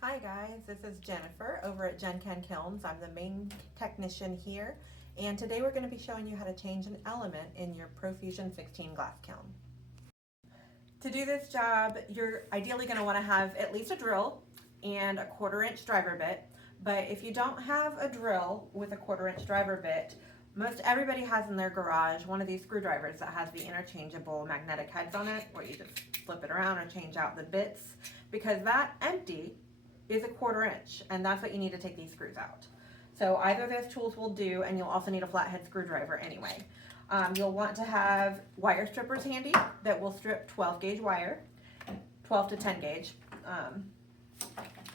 Hi guys, this is Jennifer over at Jen-Ken Kilns. I'm the main technician here, and today we're going to be showing you how to change an element in your ProFusion 16 glass kiln. To do this job, you're ideally going to want to have at least a drill and a 1/4-inch driver bit, but if you don't have a drill with a 1/4-inch driver bit, most everybody has in their garage one of these screwdrivers that has the interchangeable magnetic heads on it, where you just flip it around and change out the bits, because that empty is a 1/4-inch, and that's what you need to take these screws out. So either of those tools will do, and you'll also need a flathead screwdriver anyway. You'll want to have wire strippers handy that will strip 12 gauge wire, 12 to 10 gauge,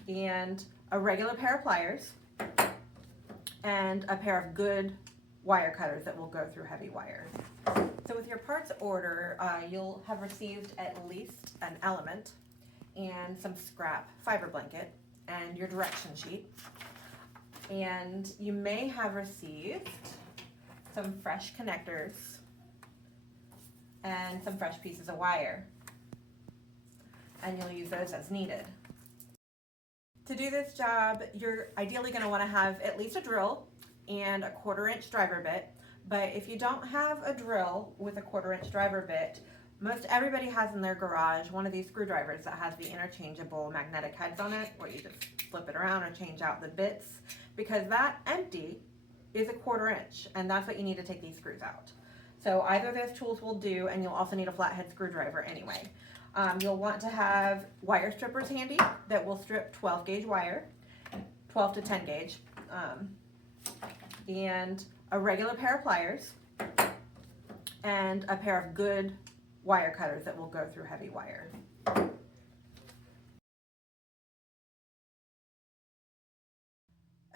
and a regular pair of pliers, and a pair of good wire cutters that will go through heavy wire. So with your parts order, you'll have received at least an element and some scrap fiber blanket and your direction sheet, and you may have received some fresh connectors and some fresh pieces of wire, and you'll use those as needed. To do this job, you're ideally going to want to have at least a drill and a 1/4-inch driver bit, but if you don't have a drill with a 1/4-inch driver bit, most everybody has in their garage one of these screwdrivers that has the interchangeable magnetic heads on it, where you just flip it around and change out the bits, because that empty is a 1/4-inch, and that's what you need to take these screws out. So either of those tools will do, and you'll also need a flathead screwdriver anyway. You'll want to have wire strippers handy that will strip 12 gauge wire, 12 to 10 gauge, and a regular pair of pliers, and a pair of good wire cutters that will go through heavy wire.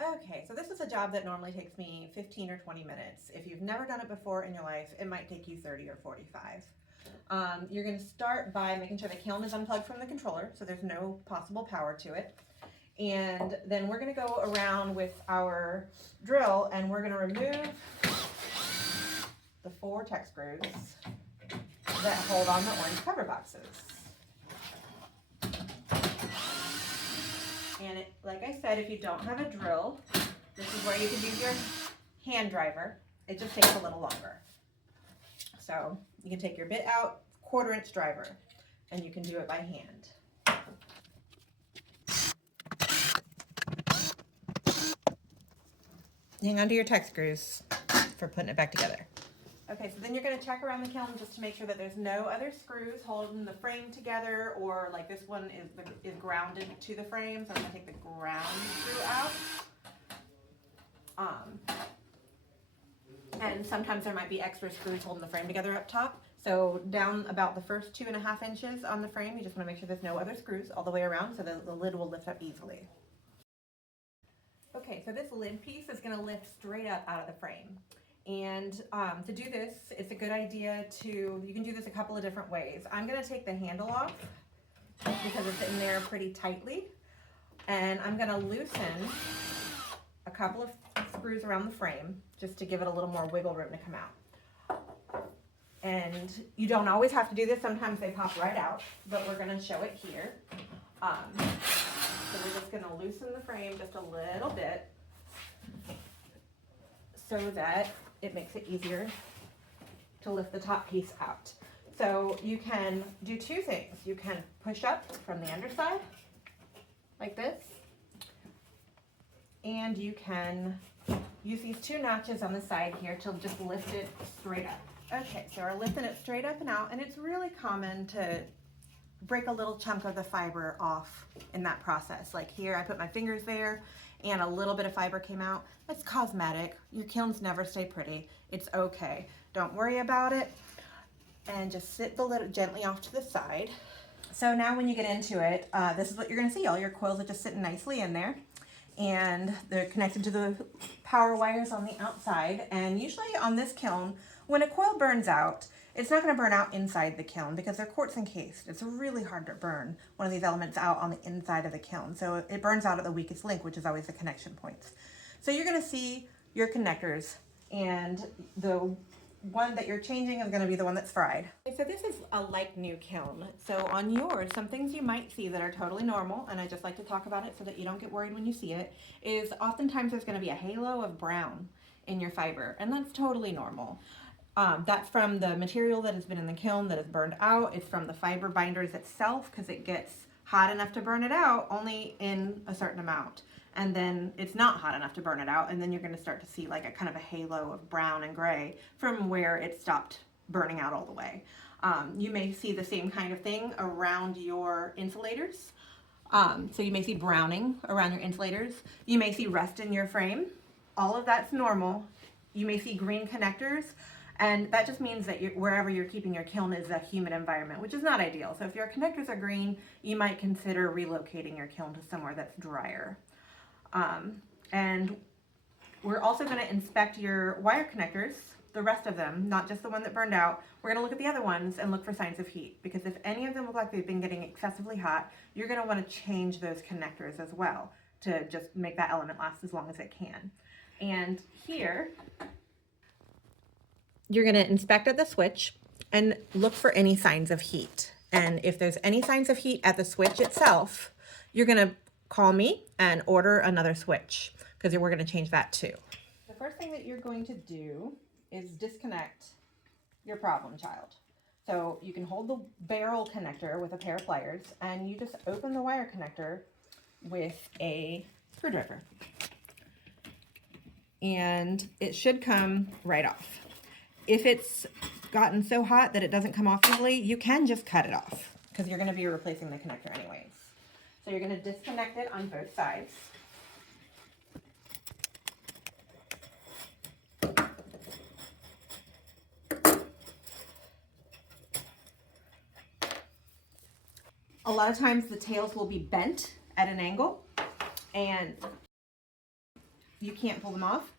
Okay, so this is a job that normally takes me 15 or 20 minutes. If you've never done it before in your life, it might take you 30 or 45. You're going to start by making sure the kiln is unplugged from the controller, so there's no possible power to it. And then we're going to go around with our drill, and we're going to remove the 4 Tech screws that hold on the orange cover boxes. And like I said, if you don't have a drill, this is where you can use your hand driver. It just takes a little longer. So you can take your bit out, 1/4-inch driver, and you can do it by hand. Hang on to your Tech screws for putting it back together. Okay, so then you're going to check around the kiln just to make sure that there's no other screws holding the frame together, or like this one is grounded to the frame, so I'm going to take the ground screw out. And sometimes there might be extra screws holding the frame together up top. So down about the first 2.5 inches on the frame, you just want to make sure there's no other screws all the way around, so that the lid will lift up easily. Okay, so this lid piece is going to lift straight up out of the frame. And to do this, it's a good idea you can do this a couple of different ways. I'm going to take the handle off because it's in there pretty tightly. And I'm going to loosen a couple of screws around the frame just to give it a little more wiggle room to come out. And you don't always have to do this. Sometimes they pop right out, but we're going to show it here. So we're just going to loosen the frame just a little bit so that it makes it easier to lift the top piece out. So you can do 2 things. You can push up from the underside like this, and you can use these 2 notches on the side here to just lift it straight up. Okay, so we're lifting it straight up and out, and it's really common to break a little chunk of the fiber off in that process. Like here, I put my fingers there and a little bit of fiber came out. That's cosmetic. Your kilns never stay pretty. It's okay. Don't worry about it, and just sit the lid gently off to the side. So now when you get into it, this is what you're going to see. All your coils are just sitting nicely in there, and they're connected to the power wires on the outside. And usually on this kiln, when a coil burns out, it's not going to burn out inside the kiln because they're quartz encased. It's really hard to burn one of these elements out on the inside of the kiln. So it burns out at the weakest link, which is always the connection points. So you're going to see your connectors, and the one that you're changing is going to be the one that's fried. Okay, so this is a like new kiln. So on yours, some things you might see that are totally normal, and I just like to talk about it so that you don't get worried when you see it, is oftentimes there's going to be a halo of brown in your fiber, and that's totally normal. That's from the material that has been in the kiln that is burned out. It's from the fiber binders itself, because it gets hot enough to burn it out only in a certain amount. And then it's not hot enough to burn it out, and then you're going to start to see like a kind of a halo of brown and gray from where it stopped burning out all the way. You may see the same kind of thing around your insulators. So you may see browning around your insulators. You may see rust in your frame. All of that's normal. You may see green connectors, and that just means that wherever you're keeping your kiln is a humid environment, which is not ideal. So if your connectors are green, you might consider relocating your kiln to somewhere that's drier. And we're also going to inspect your wire connectors, the rest of them, not just the one that burned out. We're going to look at the other ones and look for signs of heat, because if any of them look like they've been getting excessively hot, you're going to want to change those connectors as well to just make that element last as long as it can. And here, you're going to inspect at the switch and look for any signs of heat. And if there's any signs of heat at the switch itself, you're going to call me and order another switch, because we're going to change that too. The first thing that you're going to do is disconnect your problem child. So you can hold the barrel connector with a pair of pliers, and you just open the wire connector with a screwdriver. And it should come right off. If it's gotten so hot that it doesn't come off easily, you can just cut it off, because you're going to be replacing the connector anyways. So you're going to disconnect it on both sides. A lot of times the tails will be bent at an angle, and you can't pull them off.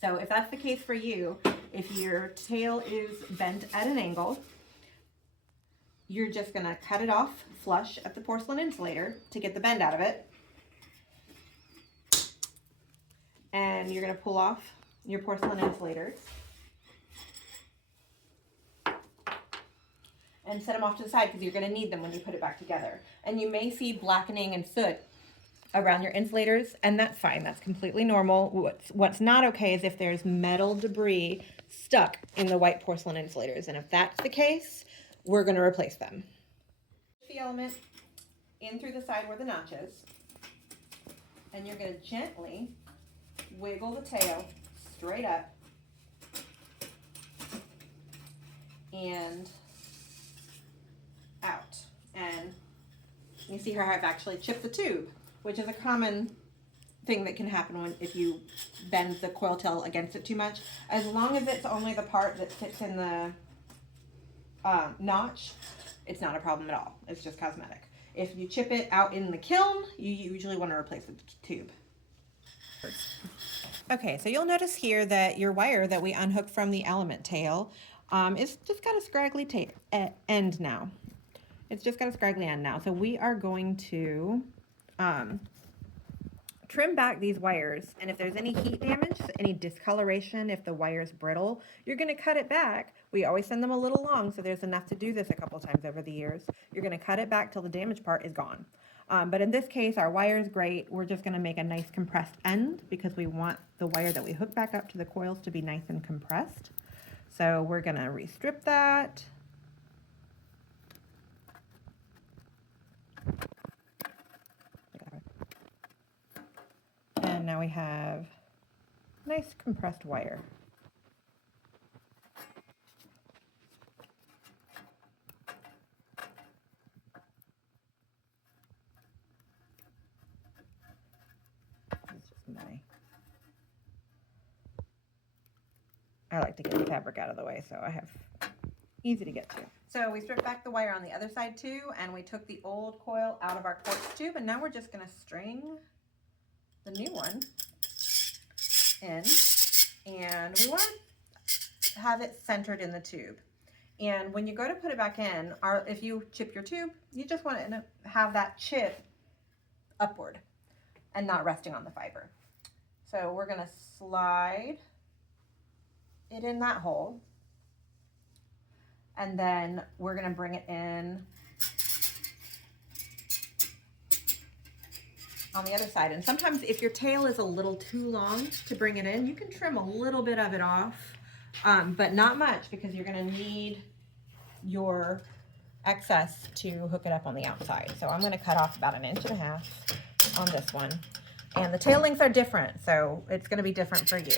So if that's the case for you, if your tail is bent at an angle, you're just going to cut it off flush at the porcelain insulator to get the bend out of it. And you're going to pull off your porcelain insulators and set them off to the side, because you're going to need them when you put it back together. And you may see blackening and soot around your insulators, and that's fine. That's completely normal. What's not okay is if there's metal debris stuck in the white porcelain insulators, and if that's the case, we're going to replace them. The element in through the side where the notch is, and you're going to gently wiggle the tail straight up and out. And you see how I've actually chipped the tube, which is a common thing that can happen if you bend the coil tail against it too much. As long as it's only the part that sits in the notch, it's not a problem at all. It's just cosmetic. If you chip it out in the kiln, you usually want to replace the tube. Okay, so you'll notice here that your wire that we unhooked from the element tail is just got a scraggly end now. It's just got a scraggly end now. So we are going to trim back these wires, and if there's any heat damage, any discoloration, if the wire's brittle, you're going to cut it back. We always send them a little long, so there's enough to do this a couple times over the years. You're going to cut it back till the damaged part is gone. But in this case, our wire is great. We're just going to make a nice compressed end, because we want the wire that we hook back up to the coils to be nice and compressed. So we're going to restrip that. And now we have nice compressed wire. It's just I like to get the fabric out of the way, so I have easy to get to. So we stripped back the wire on the other side too, and we took the old coil out of our quartz tube, and now we're just going to string the new one in, and we want to have it centered in the tube. And when you go to put it back in, if you chip your tube, you just want to have that chip upward and not resting on the fiber. So we're going to slide it in that hole. And then we're gonna bring it in on the other side. And sometimes if your tail is a little too long to bring it in, you can trim a little bit of it off, but not much, because you're gonna need your excess to hook it up on the outside. So I'm gonna cut off about 1.5 inches on this one. And the tail lengths are different, so it's gonna be different for you.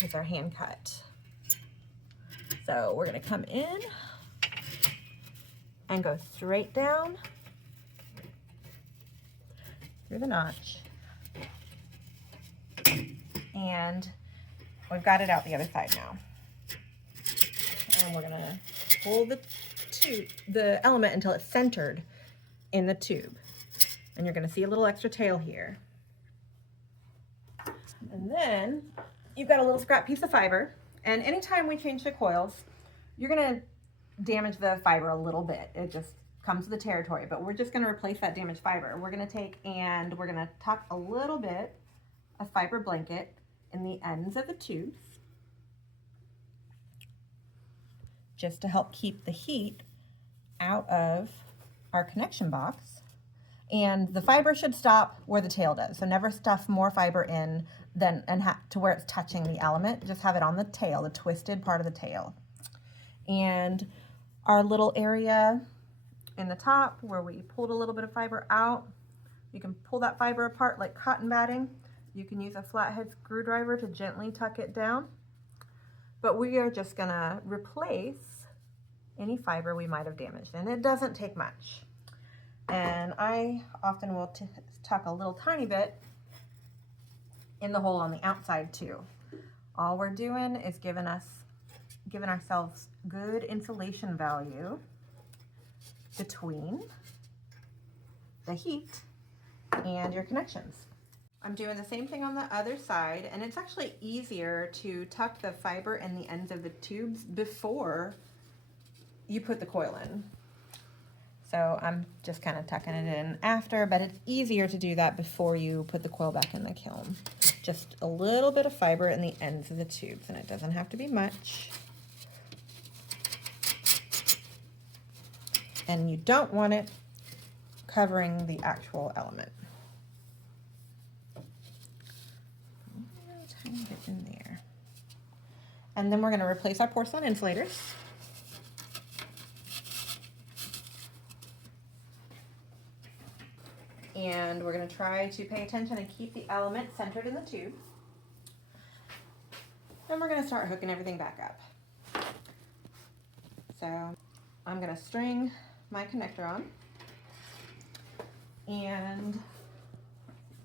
With our hand cut. So we're gonna come in and go straight down through the notch. And we've got it out the other side now. And we're gonna pull the element until it's centered in the tube. And you're gonna see a little extra tail here. And then you've got a little scrap piece of fiber. And anytime we change the coils, you're gonna damage the fiber a little bit. It just comes with the territory, but we're just gonna replace that damaged fiber. We're gonna take and we're gonna tuck a little bit of fiber blanket in the ends of the tubes, just to help keep the heat out of our connection box. And the fiber should stop where the tail does. So never stuff more fiber in than to where it's touching the element. Just have it on the tail, the twisted part of the tail. And our little area in the top where we pulled a little bit of fiber out, you can pull that fiber apart like cotton batting. You can use a flathead screwdriver to gently tuck it down. But we are just gonna replace any fiber we might have damaged, and it doesn't take much. And I often will tuck a little tiny bit in the hole on the outside too. All we're doing is giving ourselves good insulation value between the heat and your connections. I'm doing the same thing on the other side, and it's actually easier to tuck the fiber in the ends of the tubes before you put the coil in. So I'm just kind of tucking it in after, but it's easier to do that before you put the coil back in the kiln. Just a little bit of fiber in the ends of the tubes, and it doesn't have to be much. And you don't want it covering the actual element. A tiny bit in there. And then we're going to replace our porcelain insulators. And we're going to try to pay attention and keep the element centered in the tube. Then we're going to start hooking everything back up. So I'm going to string my connector on. And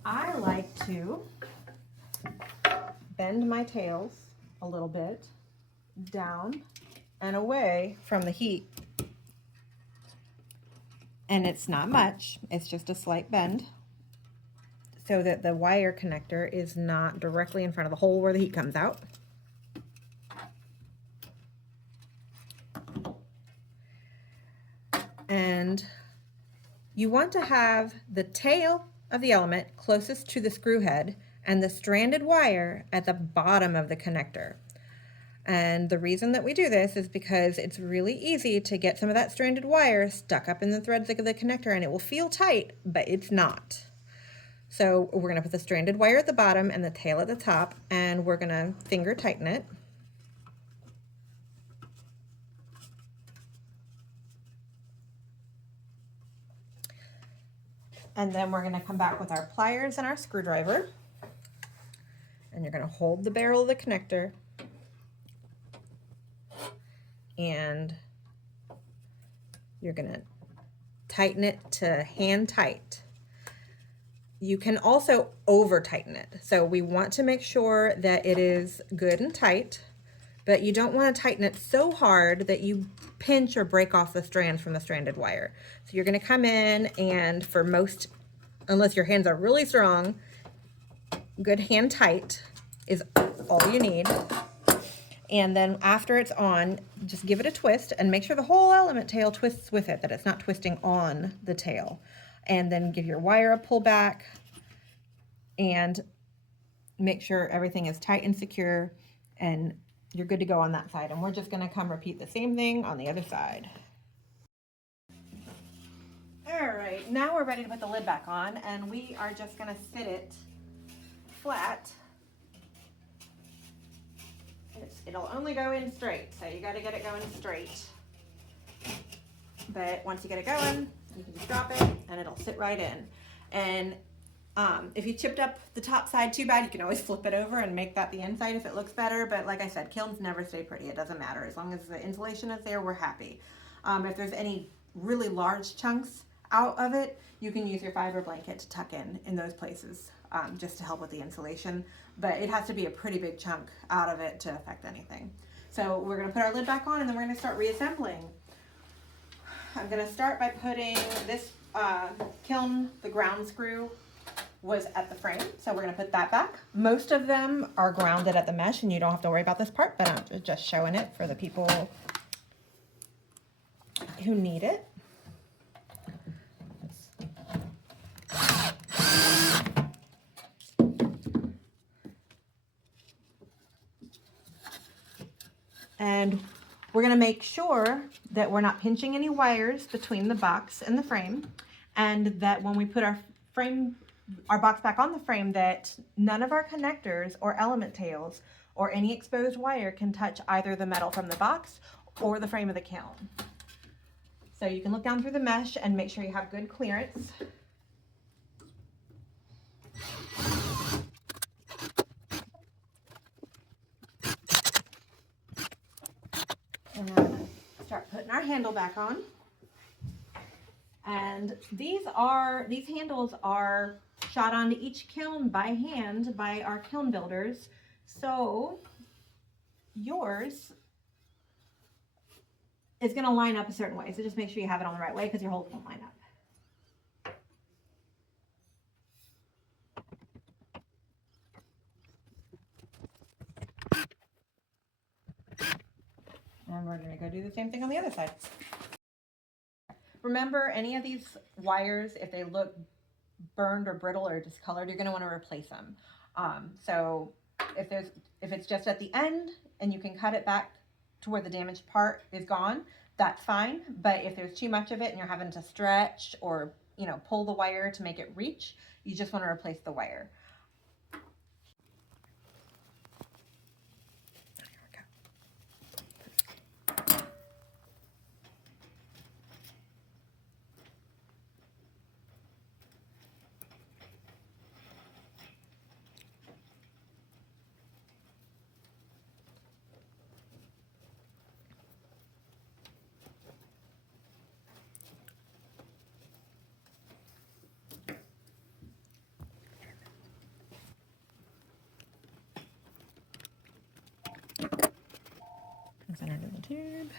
I like to bend my tails a little bit down and away from the heat. And it's not much, it's just a slight bend, so that the wire connector is not directly in front of the hole where the heat comes out. And you want to have the tail of the element closest to the screw head and the stranded wire at the bottom of the connector. And the reason that we do this is because it's really easy to get some of that stranded wire stuck up in the threads of the connector, and it will feel tight, but it's not. So we're gonna put the stranded wire at the bottom and the tail at the top, and we're gonna finger tighten it. And then we're gonna come back with our pliers and our screwdriver, and you're gonna hold the barrel of the connector and you're gonna tighten it to hand tight. You can also over tighten it. So we want to make sure that it is good and tight, but you don't want to tighten it so hard that you pinch or break off the strands from the stranded wire. So you're gonna come in, and for most, unless your hands are really strong, good hand tight is all you need. And then after it's on, just give it a twist and make sure the whole element tail twists with it, that it's not twisting on the tail. And then give your wire a pull back and make sure everything is tight and secure, and you're good to go on that side. And we're just gonna come repeat the same thing on the other side. All right, now we're ready to put the lid back on, and we are just gonna sit it flat. It'll only go in straight, so you gotta get it going straight. But once you get it going, you can just drop it and it'll sit right in. And if you chipped up the top side too bad, you can always flip it over and make that the inside if it looks better. But like I said, kilns never stay pretty. It doesn't matter. As long as the insulation is there, we're happy. If there's any really large chunks out of it, you can use your fiber blanket to tuck in those places, just to help with the insulation. But it has to be a pretty big chunk out of it to affect anything. So we're gonna put our lid back on, and then we're gonna start reassembling. I'm gonna start by putting this kiln, the ground screw was at the frame, so we're gonna put that back. Most of them are grounded at the mesh, and you don't have to worry about this part, but I'm just showing it for the people who need it. And we're gonna make sure that we're not pinching any wires between the box and the frame, and that when we put our box back on the frame, that none of our connectors or element tails or any exposed wire can touch either the metal from the box or the frame of the kiln. So you can look down through the mesh and make sure you have good clearance. And then start putting our handle back on. And these handles are shot onto each kiln by hand by our kiln builders. So yours is going to line up a certain way. So just make sure you have it on the right way, because your holes won't line up. And we're going to go do the same thing on the other side. Remember, any of these wires, if they look burned or brittle or discolored, you're going to want to replace them. So if it's just at the end and you can cut it back to where the damaged part is gone, that's fine. But if there's too much of it and you're having to stretch or, pull the wire to make it reach, you just want to replace the wire. Under the tube.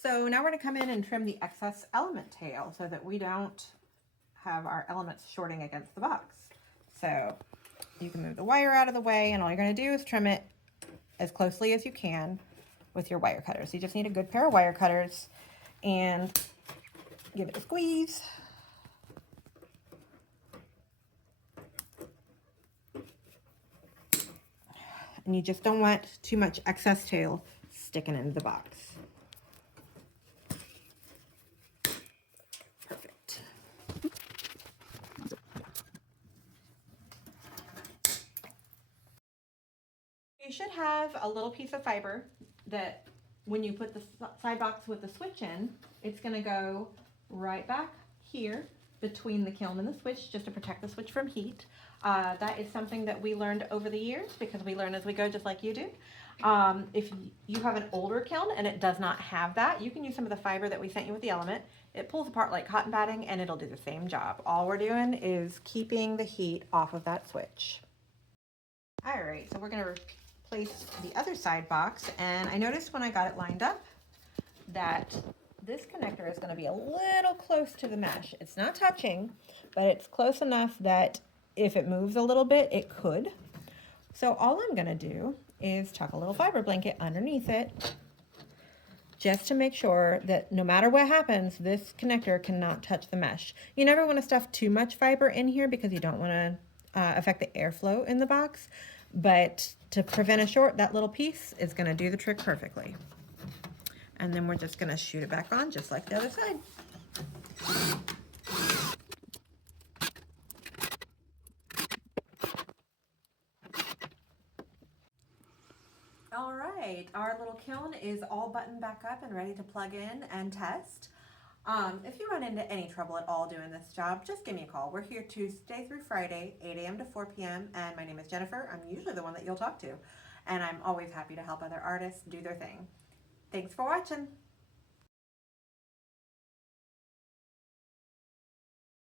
So now we're going to come in and trim the excess element tail so that we don't have our elements shorting against the box. So you can move the wire out of the way, and all you're going to do is trim it as closely as you can with your wire cutters. You just need a good pair of wire cutters and give it a squeeze. And you just don't want too much excess tail sticking into the box. Perfect. You should have a little piece of fiber that when you put the side box with the switch in, it's going to go right back here between the kiln and the switch, just to protect the switch from heat. That is something that we learned over the years, because we learn as we go, just like you do. If you have an older kiln and it does not have that, you can use some of the fiber that we sent you with the element. It pulls apart like cotton batting, and it'll do the same job. All we're doing is keeping the heat off of that switch. All right, so we're going to replace the other side box, and I noticed when I got it lined up that this connector is going to be a little close to the mesh. It's not touching, but it's close enough that if it moves a little bit, it could. So all I'm going to do is tuck a little fiber blanket underneath it just to make sure that no matter what happens, this connector cannot touch the mesh. You never want to stuff too much fiber in here because you don't want to affect the airflow in the box. But to prevent a short, that little piece is going to do the trick perfectly. And then we're just going to shoot it back on just like the other side. All right, our little kiln is all buttoned back up and ready to plug in and test. If you run into any trouble at all doing this job, just give me a call. We're here Tuesday through Friday, 8 a.m. to 4 p.m. And my name is Jennifer. I'm usually the one that you'll talk to. And I'm always happy to help other artists do their thing. Thanks for watching.